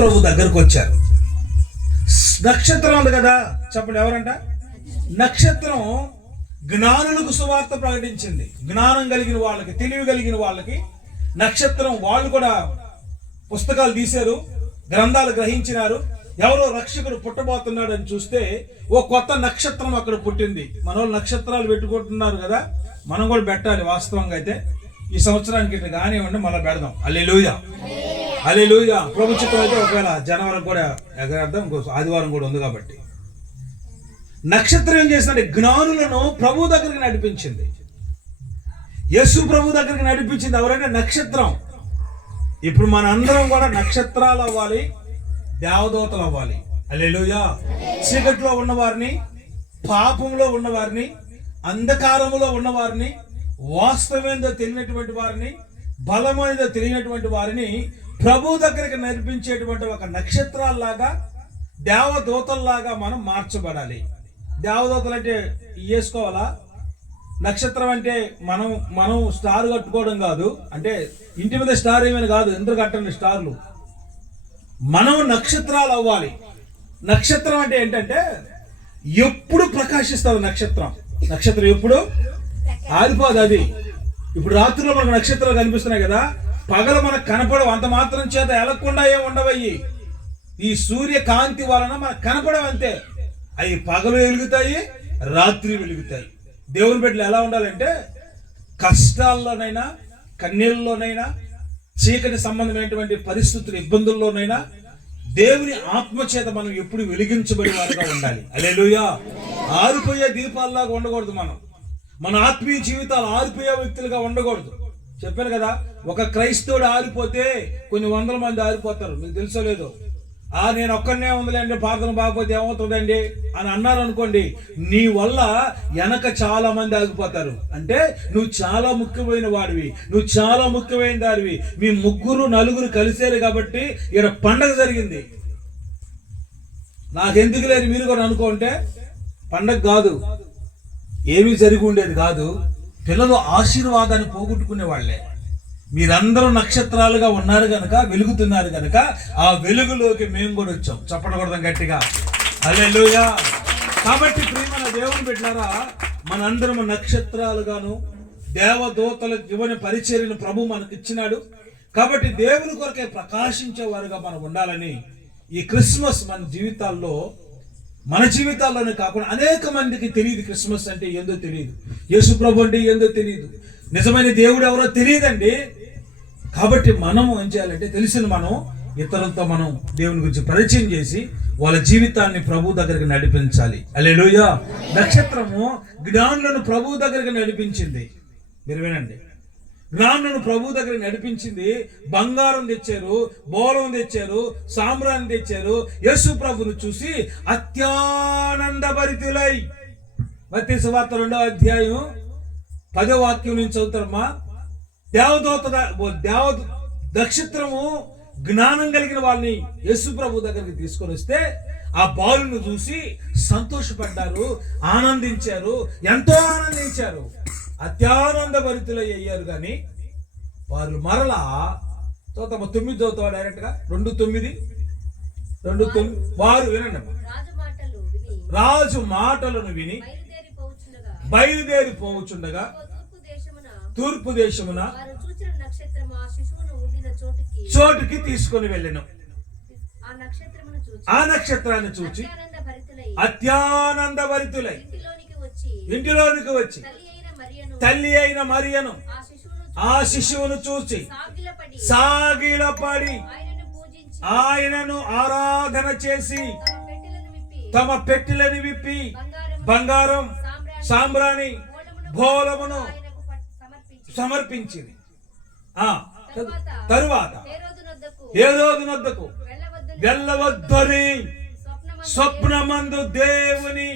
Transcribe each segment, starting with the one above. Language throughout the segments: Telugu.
ప్రభు దగ్గరకు వచ్చారు. నక్షత్రం ఉంది కదా, చెప్పండి ఎవరంట? నక్షత్రం జ్ఞానులకు సువార్త ప్రకటించింది. జ్ఞానం కలిగిన వాళ్ళకి, తెలివి కలిగిన వాళ్ళకి నక్షత్రం, వాళ్ళు కూడా పుస్తకాలు తీశారు, గ్రంథాలు గ్రహించినారు. ఎవరో రక్షకుడు పుట్టబోతున్నాడు అని చూస్తే ఓ కొత్త నక్షత్రం అక్కడ పుట్టింది. మన వాళ్ళు నక్షత్రాలు పెట్టుకుంటున్నారు కదా, మనం కూడా పెట్టాలి. వాస్తవంగా అయితే ఈ సంవత్సరానికి ఇట్లా కానివ్వండి, మళ్ళీ పెడదాం. హల్లెలూయా, హల్లెలూయా. ప్రభు చిత్తం అయితే ఒకవేళ జనవరి కూడా ఎగరేద్దాం, ఆదివారం కూడా ఉంది కాబట్టి. నక్షత్రం ఏం చేసిందంటే జ్ఞానులను ప్రభు దగ్గరికి నడిపించింది. యేసు ప్రభు దగ్గరికి నడిపించింది ఎవరంటే నక్షత్రం. ఇప్పుడు మన అందరం కూడా నక్షత్రాలు అవ్వాలి, దేవదూతలు అవ్వాలి. హల్లెలూయా. చీకట్లో ఉన్నవారిని, పాపంలో ఉన్నవారిని, అంధకారంలో ఉన్నవారిని, వాస్తవేందో తెలియనటువంటి వారిని, బలమైనదో తెలియనటువంటి వారిని ప్రభు దగ్గరికి నడిపించేటువంటి ఒక నక్షత్రాల్లాగా, దేవదూతల్లాగా మనం మార్చబడాలి. దేవదూతలు అంటే వేసుకోవాలా? నక్షత్రం అంటే మనం స్టార్ కట్టుకోవడం కాదు, అంటే ఇంటి మీద స్టార్ ఏమైనా కాదు, ఎందుకు కట్టండి స్టార్లు. మనం నక్షత్రాలు అవ్వాలి. నక్షత్రం అంటే ఏంటంటే ఎప్పుడు ప్రకాశిస్తుంది నక్షత్రం. నక్షత్రం ఎప్పుడు ఆరిపోదు. అది ఇప్పుడు రాత్రిలో మనకు నక్షత్రాలు కనిపిస్తున్నాయి కదా, పగలు మనకు కనపడవు. అంత మాత్రం చేత ఎలగకుండా ఏమి ఉండవయ్యి. ఈ సూర్య కాంతి వలన మనకు కనపడవు, అంతే. అవి పగలు వెలుగుతాయి, రాత్రి వెలుగుతాయి. దేవుని బిడ్డలు ఎలా ఉండాలంటే కష్టాల్లోనైనా, కన్నీళ్ళలోనైనా, చీకటి సంబంధమైనటువంటి పరిస్థితులు, ఇబ్బందుల్లోనైనా దేవుని ఆత్మచేత మనం ఎప్పుడు వెలిగించబడి వారుగా ఉండాలి. హల్లెలూయా. ఆరిపోయే దీపాల్లాగా ఉండకూడదు. మన ఆత్మీయ జీవితాలు ఆరిపోయే వ్యక్తులుగా ఉండకూడదు. చెప్పాను కదా, ఒక క్రైస్తవుడు ఆరిపోతే కొన్ని వందల మంది ఆరిపోతారు. మీకు తెలుసో లేదో? నేను ఒక్కడనే ఉందిలేండి, ప్రార్థన బాగపోతే ఏమవుతుందండి అని అన్నారు అనుకోండి, నీ వల్ల వెనక చాలా మంది ఆగిపోతారు. అంటే నువ్వు చాలా ముఖ్యమైన వాడివి, నువ్వు చాలా ముఖ్యమైన దానివి. మీ ముగ్గురు నలుగురు కలిసేరు కాబట్టి ఇక్కడ పండగ జరిగింది. నాకెందుకు లేని మీరు కూడా అనుకుంటే పండగ కాదు, ఏమీ జరిగి ఉండేది కాదు. పిల్లలు ఆశీర్వాదాన్ని పోగొట్టుకునే వాళ్ళే. మీరందరూ నక్షత్రాలుగా ఉన్నారు కనుక, వెలుగుతున్నారు కనుక ఆ వెలుగులోకి మేము కూడా వచ్చాం. చెప్పకూడదాం గట్టిగా. హల్లెలూయా. కాబట్టి ప్రియమైన దేవుని బిడ్డలారా, మనందరము నక్షత్రాలుగాను దేవదూతలకు ఇవ్వని పరిచర్యను ప్రభు మనకు ఇచ్చినాడు. కాబట్టి దేవుని కొరకే ప్రకాశించేవారుగా మనం ఉండాలని ఈ క్రిస్మస్ మన జీవితాల్లోనే కాకుండా అనేక మందికి తెలియదు. క్రిస్మస్ అంటే ఏందో తెలియదు, యేసు ప్రభు అంటే ఏందో తెలియదు, నిజమైన దేవుడు ఎవరో తెలియదండి. కాబట్టి మనం ఏం చేయాలంటే తెలిసిన మనం ఇతరులతో మనం దేవుని గురించి పరిచయం చేసి వాళ్ళ జీవితాన్ని ప్రభు దగ్గరికి నడిపించాలి. హల్లెలూయా. నక్షత్రము జ్ఞానులను ప్రభు దగ్గరికి నడిపించింది. మీరు వినండి, జ్ఞానులను ప్రభు దగ్గరికి నడిపించింది. బంగారం తెచ్చారు, బోలం తెచ్చారు, సామ్రాన్ని తెచ్చారు. యేసు ప్రభును చూసి అత్యానంద భరితులై. మత్తయి సువార్త 2వ అధ్యాయం 10వ వాక్యం నుంచి చదువుతారమ్మా. నక్షత్రము జ్ఞానం కలిగిన వాళ్ళని యేసు ప్రభు దగ్గరికి తీసుకొని వస్తే ఆ బాలును చూసి సంతోషపడ్డారు, ఆనందించారు, ఎంతో ఆనందించారు, అత్యానంద భరితులై అయ్యారు. కానీ వారు మరలా చదువుతామా, 9 చదువుతావా డైరెక్ట్ గా, 2:9 వారు వినండి. రాజు మాటలను విని బయలుదేరిపోవచ్చుండగా తూర్పు దేశమున చోటుకి తీసుకొని వెళ్ళెను. ఆ నక్షత్రాన్ని చూచి అత్యానంద భరితులై ఇంటిలోనికి వచ్చి తల్లి అయిన మరియను ఆ శిశువును చూచి సాగిలపడి ఆయనను ఆరాధన చేసి తమ పెట్టెలను విప్పి బంగారం, సాంబ్రాణి, బోళమును సమర్పించింది. తరువాత హేరోదునొద్దకు వెళ్ళవద్దని స్వప్నమందు దేవుని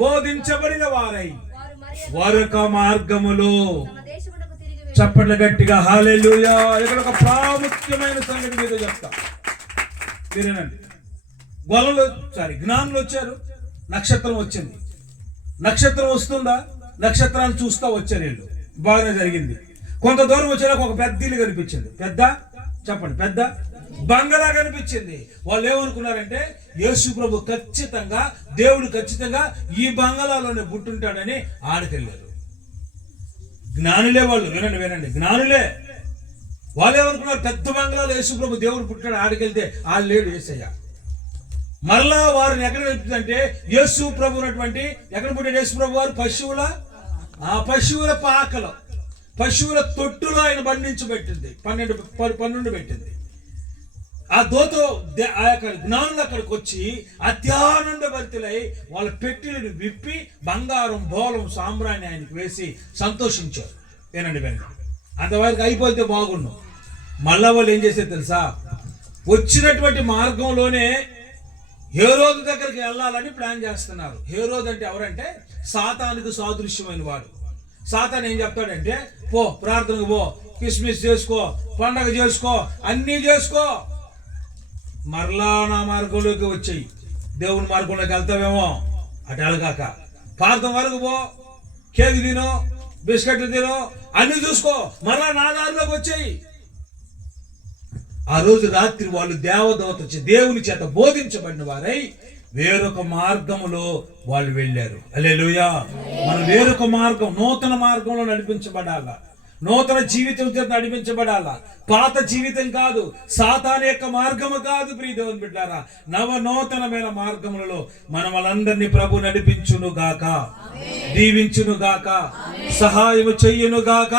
బోధించబడిన వారై వరక మార్గములో. చప్పట్ల గట్టిగా హల్లెలూయా. ఇక్కడ ఒక ప్రాముఖ్యమైన సంగతి మీద చెప్తా, మీరేనండి. జ్ఞానులు వచ్చారు, నక్షత్రం వచ్చింది. నక్షత్రం వస్తుందా, నక్షత్రాన్ని చూస్తా వచ్చారు వీళ్ళు. బాగానే జరిగింది. కొంత దూరం వచ్చేలాక ఒక పెద్ద ఇల్లు కనిపించింది. చెప్పండి, పెద్ద బంగళా కనిపించింది. వాళ్ళు ఏమనుకున్నారంటే యేసు ప్రభు ఖచ్చితంగా, దేవుడు ఖచ్చితంగా ఈ బంగళాలోనే పుట్టుంటాడని ఆడికెళ్ళారు. జ్ఞానులే వాళ్ళు, వినండి వినండి, జ్ఞానులే. వాళ్ళు ఏమనుకున్నారు, పెద్ద బంగళాలో యేసు ప్రభు దేవుడు పుట్టాడు, ఆడికెళ్తే ఆ లేడు యేసయ్య. మరలా వారిని ఎక్కడ వెళ్తుందంటే యేసు ప్రభు ఉన్నటువంటి, ఎక్కడ పుట్టాడు యేసు ప్రభు వారు? పశువుల పాకలో, పశువుల తొట్టులో ఆయన బంధించబెట్టింది, 12 పెట్టింది. ఆ దూత ఆ యొక్క జ్ఞానులు అక్కడికి వచ్చి అత్యానంద భరితులై వాళ్ళ పెట్టెలను విప్పి బంగారం, బోలం, సాంబ్రాన్ని ఆయనకి వేసి సంతోషించారు. వినండి వినండి, అంతవరకు అయిపోతే బాగుండు. మళ్ళా వాళ్ళు ఏం చేసేది తెలుసా? వచ్చినటువంటి మార్గంలోనే హేరోదు దగ్గరికి వెళ్ళాలని ప్లాన్ చేస్తున్నారు. హేరోదు అంటే ఎవరంటే సాతానుకు సాదృశ్యమైన వాడు. సాతాను ఏం చెప్తాడంటే, పో ప్రార్థనకు పో, క్రిస్మస్ చేసుకో, పండగ చేసుకో, అన్నీ చేసుకో, మరలా నా మార్గంలోకి వచ్చాయి, దేవుని మార్గంలోకి వెళ్తావేమో, అటు వెళ్ళగాక ప్రార్థన వరకు పో, కేక్ తినో, బిస్కెట్లు తినో, అన్ని చూసుకో, మరలా నా దారిలోకి వచ్చాయి. ఆ రోజు రాత్రి వాళ్ళు దేవదూత దేవుని చేత బోధించబడిన వారై వేరొక మార్గంలో వాళ్ళు వెళ్ళారు. హల్లెలూయా. మనం వేరొక మార్గం, నూతన మార్గంలో నడిపించబడాలా, నూతన జీవితం చేత నడిపించబడాలా. పాత జీవితం కాదు, సాతాను యొక్క మార్గము కాదు. ప్రియ దేవుని బిడ్డారా, నూతనమైన మార్గములలో మనం వాళ్ళందరినీ ప్రభు నడిపించును గాక, దీవించును గాక, సహాయము చెయ్యును గాక.